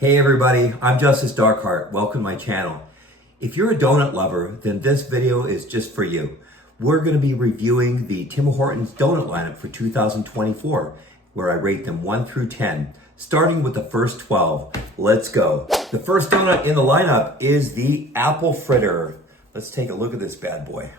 Hey everybody, I'm Justice Darkheart. Welcome to my channel. If you're a donut lover, then this video is just for you. We're going to be reviewing the Tim Hortons donut lineup for 2024, where I rate them 1 through 10, starting with the first 12. Let's go. The first donut in the lineup is the apple fritter. Let's take a look at this bad boy.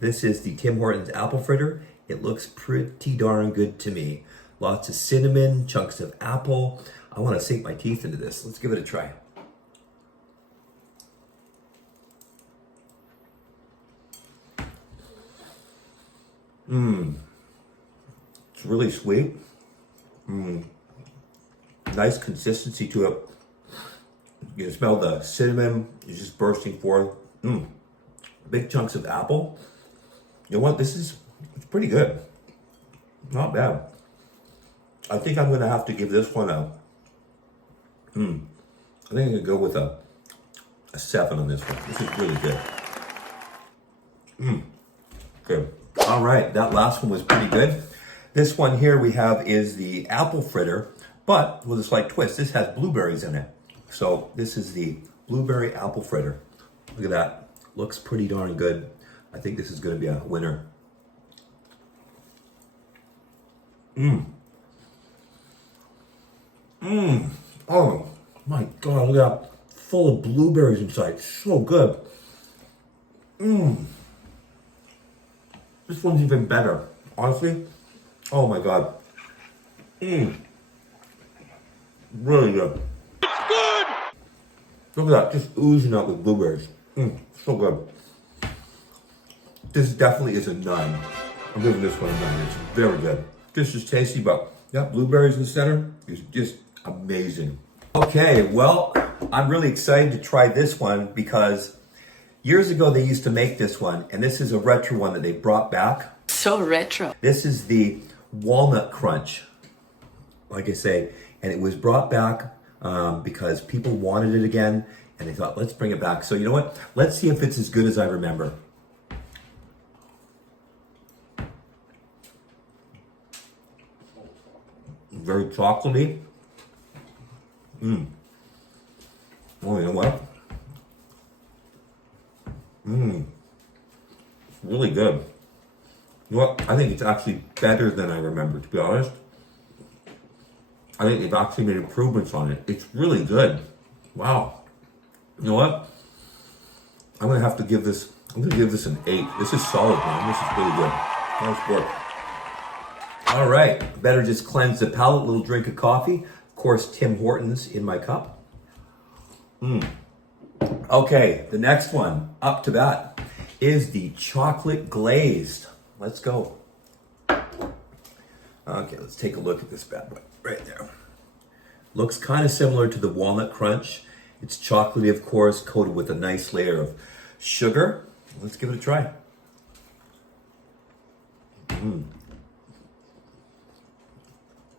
This is the Tim Hortons apple fritter. It looks pretty darn good to me. Lots of cinnamon, chunks of apple. I want to sink my teeth into this. Let's give it a try. It's really sweet. Nice consistency to it. You can smell the cinnamon is just bursting forth. Big chunks of apple. You know what? It's pretty good. Not bad. I think I'm going to have to give this one a I think I'm going to go with a 7 on this one. This is really good. Good. All right, that last one was pretty good. This one here we have is the apple fritter, but with a slight twist. This has blueberries in it. So this is the blueberry apple fritter. Look at that. Looks pretty darn good. I think this is going to be a winner. Oh my God, look at that. Full of blueberries inside. So good. This one's even better. Honestly. Oh my God. Really good. It's good! Look at that. Just oozing out with blueberries. So good. This definitely is a 9. I'm giving this one a 9. It's very good. Just as tasty, but yeah, blueberries in the center is just amazing. Okay, well, I'm really excited to try this one because years ago they used to make this one, and this is a retro one that they brought back. So retro. This is the walnut crunch, like I say, and it was brought back because people wanted it again, and they thought, let's bring it back. So you know what? Let's see if it's as good as I remember. Very chocolatey. Oh, you know what? It's really good. You know what? I think it's actually better than I remember, to be honest. I think they've actually made improvements on it. It's really good. Wow. You know what? I'm gonna have to give this. I'm gonna give this an 8. This is solid, man. This is really good. Nice work. All right. Better just cleanse the palate. Little drink of coffee. Of course, Tim Hortons in my cup. Okay, the next one up to bat is the chocolate glazed. Let's go. Okay, let's take a look at this bad boy right there. Looks kind of similar to the walnut crunch. It's chocolatey, of course, coated with a nice layer of sugar. Let's give it a try.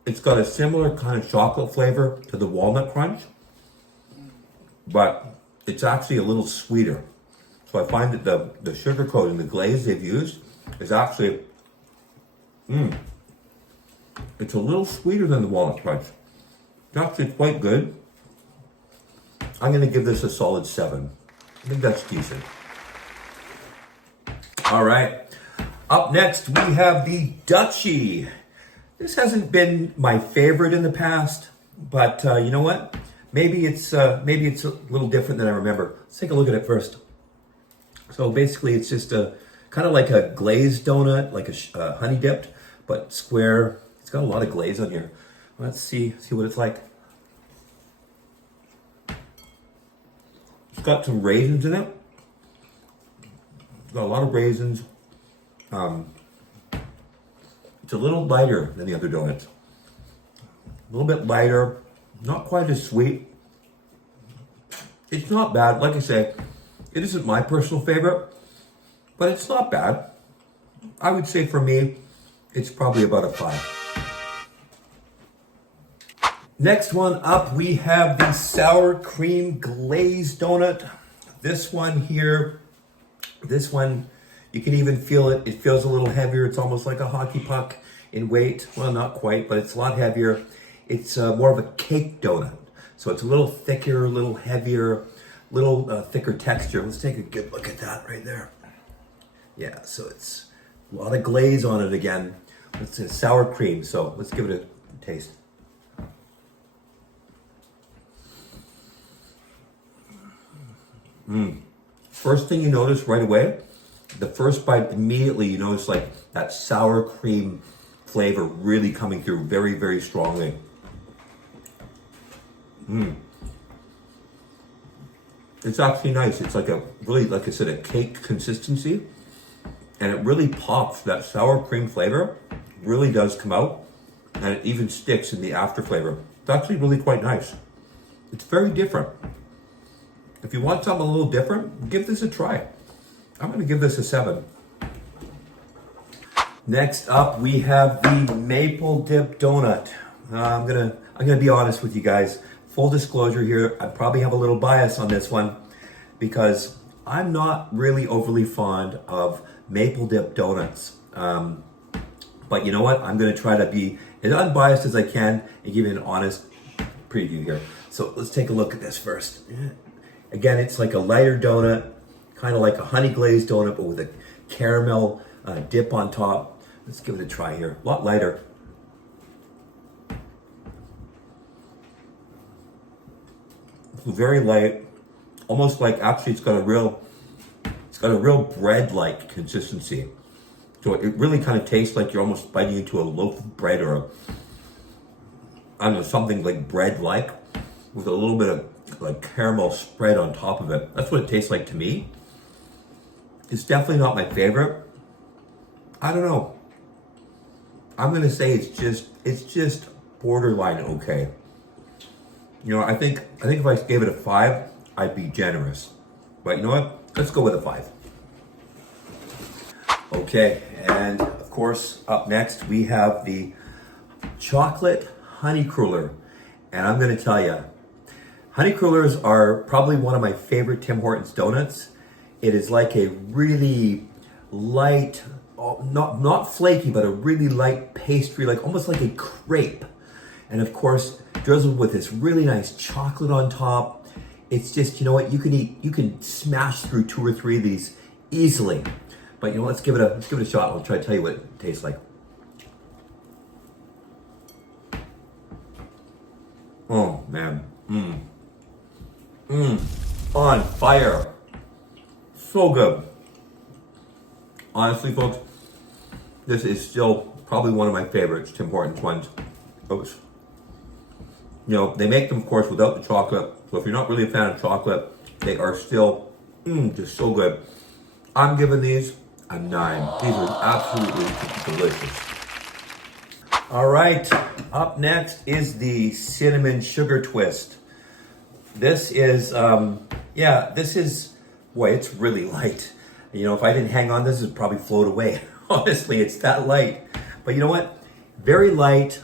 It's got a similar kind of chocolate flavor to the walnut crunch, but it's actually a little sweeter. So I find that the sugar coating, the glaze they've used is actually, it's a little sweeter than the walnut crunch. It's actually quite good. I'm gonna give this a solid 7. I think that's decent. All right, up next we have the Dutchie. This hasn't been my favorite in the past, but you know what? Maybe it's a little different than I remember. Let's take a look at it first. So basically, it's just a kind of like a glazed donut, like a honey dipped, but square. It's got a lot of glaze on here. Let's see what it's like. It's got some raisins in it. It's got a lot of raisins. It's a little lighter than the other donuts. A little bit lighter, not quite as sweet. It's not bad. Like I say, it isn't my personal favorite, but it's not bad. I would say for me, it's probably about a 5. Next one up, we have the sour cream glazed donut. This one here, you can even feel it. It feels a little heavier. It's almost like a hockey puck in weight. Well, not quite, but it's a lot heavier. It's more of a cake donut. So it's a little thicker, a little heavier, little thicker texture. Let's take a good look at that right there. Yeah, so it's a lot of glaze on it again. It's a sour cream, so let's give it a taste. First thing you notice right away, the first bite, immediately you notice like that sour cream flavor really coming through very, very strongly. It's actually nice. It's like a really, like I said, a cake consistency, and it really pops. That sour cream flavor really does come out, and it even sticks in the after flavor. It's actually really quite nice. It's very different. If you want something a little different, give this a try. I'm gonna give this a 7. Next up, we have the maple dip donut. I'm gonna be honest with you guys. Full disclosure here, I probably have a little bias on this one because I'm not really overly fond of maple dip donuts. But you know what? I'm gonna try to be as unbiased as I can and give you an honest preview here. So let's take a look at this first. Again, it's like a lighter donut, kind of like a honey glazed donut, but with a caramel dip on top. Let's give it a try here. A lot lighter. Very light, almost like actually it's got a real bread-like consistency. So it really kind of tastes like you're almost biting into a loaf of bread or I don't know, something like bread-like with a little bit of like caramel spread on top of it. That's what it tastes like to me. It's definitely not my favorite. I don't know. I'm gonna say it's just borderline okay. You know, I think if I gave it a 5, I'd be generous. But you know what? Let's go with a 5. Okay, and of course, up next we have the chocolate honey cruller. And I'm gonna tell you, honey crullers are probably one of my favorite Tim Hortons donuts. It is like a really light, not flaky, but a really light pastry, like almost like a crepe. And of course, drizzled with this really nice chocolate on top. It's just, you know what, you can smash through 2 or 3 of these easily. But you know, let's give it a shot. I'll try to tell you what it tastes like. Oh man, on fire. So good. Honestly, folks, this is still probably one of my favorites, Tim Hortons ones. Oops. You know, they make them, of course, without the chocolate. So if you're not really a fan of chocolate, they are still just so good. I'm giving these a 9. These are absolutely delicious. All right, up next is the cinnamon sugar twist. This is, boy, it's really light. You know, if I didn't hang on, this would probably float away. Honestly, it's that light. But you know what? Very light.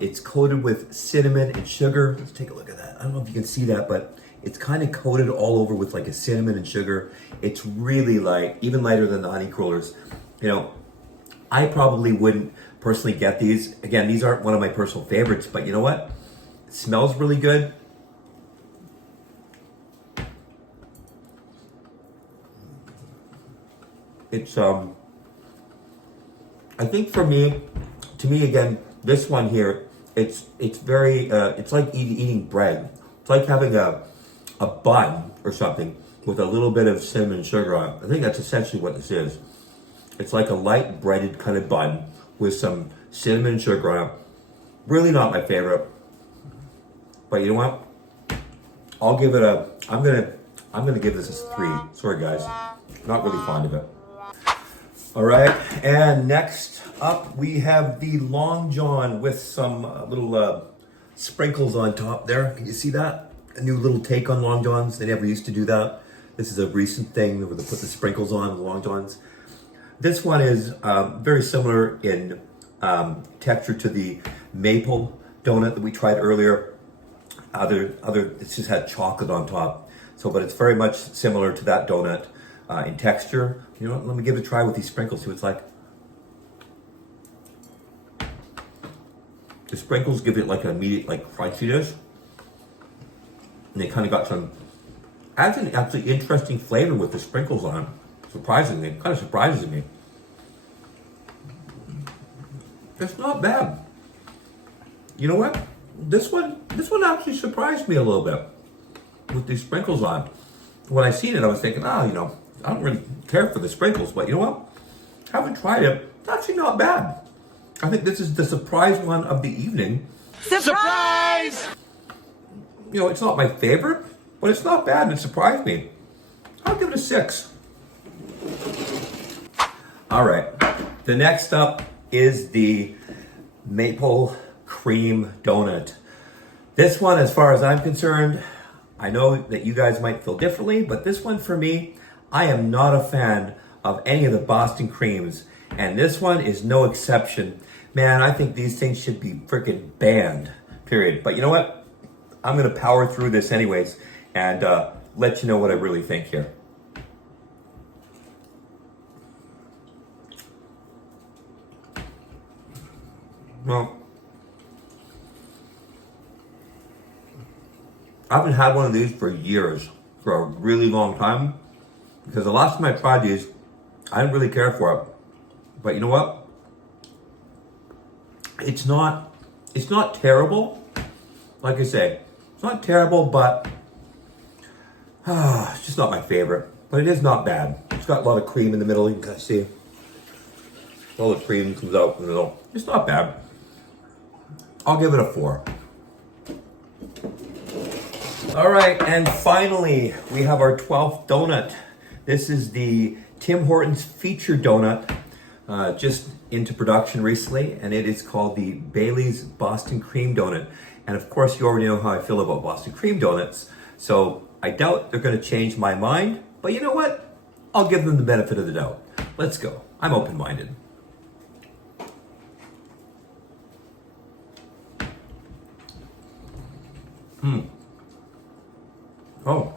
It's coated with cinnamon and sugar. Let's take a look at that. I don't know if you can see that, but it's kind of coated all over with like a cinnamon and sugar. It's really light, even lighter than the honey crullers. You know, I probably wouldn't personally get these. Again, these aren't one of my personal favorites, but you know what? It smells really good. It's, I think to me again, this one here, it's very, it's like eating bread. It's like having a bun or something with a little bit of cinnamon and sugar on it. I think that's essentially what this is. It's like a light breaded kind of bun with some cinnamon and sugar on it. Really not my favorite. But you know what? I'll give it I'm gonna give this a 3. Sorry guys. Not really fond of it. All right, and next up we have the Long John with some little sprinkles on top there. Can you see that? A new little take on Long Johns. They never used to do that. This is a recent thing where they put the sprinkles on the Long Johns. This one is very similar in texture to the maple donut that we tried earlier. It's just had chocolate on top. So, but it's very much similar to that donut in texture. You know what, let me give it a try with these sprinkles, see what it's like. The sprinkles give it like an immediate like crunchiness. And they kind of got some, adds an actually interesting flavor with the sprinkles on it. Surprisingly, it kind of surprises me. It's not bad. You know what? This one actually surprised me a little bit with these sprinkles on. When I seen it, I was thinking, I don't really care for the sprinkles, but you know what? Haven't tried it. It's actually not bad. I think this is the surprise one of the evening. Surprise! It's not my favorite, but it's not bad and it surprised me. I'll give it a 6. All right. The next up is the maple cream donut. This one, as far as I'm concerned, I know that you guys might feel differently, but this one for me, I am not a fan of any of the Boston creams, and this one is no exception. Man, I think these things should be freaking banned, period. But you know what? I'm gonna power through this anyways and let you know what I really think here. Well, I haven't had one of these for years, for a really long time, because the last time I tried these, I didn't really care for it. But you know what? It's not terrible. Like I say, it's not terrible, but it's just not my favorite. But it is not bad. It's got a lot of cream in the middle. You can kind of see all the cream comes out in the middle. It's not bad. I'll give it a 4. All right, and finally, we have our 12th donut. This is the Tim Hortons featured donut, just into production recently, and it is called the Bailey's Boston Cream Donut. And of course, you already know how I feel about Boston Cream Donuts, so I doubt they're gonna change my mind, but you know what? I'll give them the benefit of the doubt. Let's go. I'm open-minded. Oh,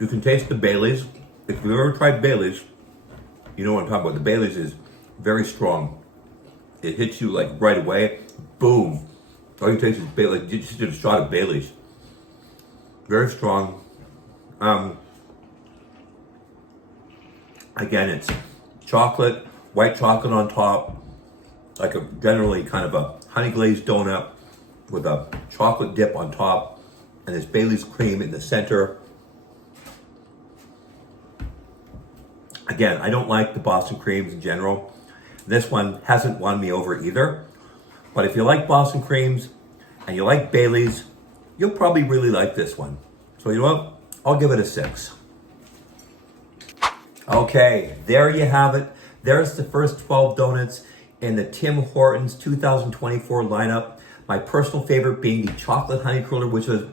you can taste the Bailey's. If you've ever tried Bailey's, you know what I'm talking about. The Bailey's is very strong. It hits you like right away. Boom. All you taste is Bailey's. Like you just did a shot of Bailey's. Very strong. Again, it's chocolate, white chocolate on top, like a generally kind of a honey glazed donut with a chocolate dip on top, and there's Bailey's cream in the center. Again, I don't like the Boston creams in general. This one hasn't won me over either. But if you like Boston creams and you like Bailey's, you'll probably really like this one. So you know what? I'll give it a 6. Okay, there you have it. There's the first 12 donuts in the Tim Hortons 2024 lineup. My personal favorite being the chocolate honey cruller, which was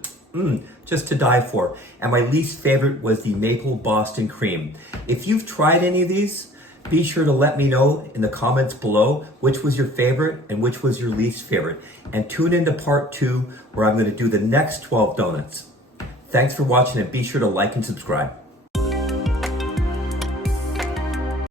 just to die for. And my least favorite was the maple Boston cream. If you've tried any of these, be sure to let me know in the comments below which was your favorite and which was your least favorite. And tune into part 2 where I'm going to do the next 12 donuts. Thanks for watching and be sure to like and subscribe.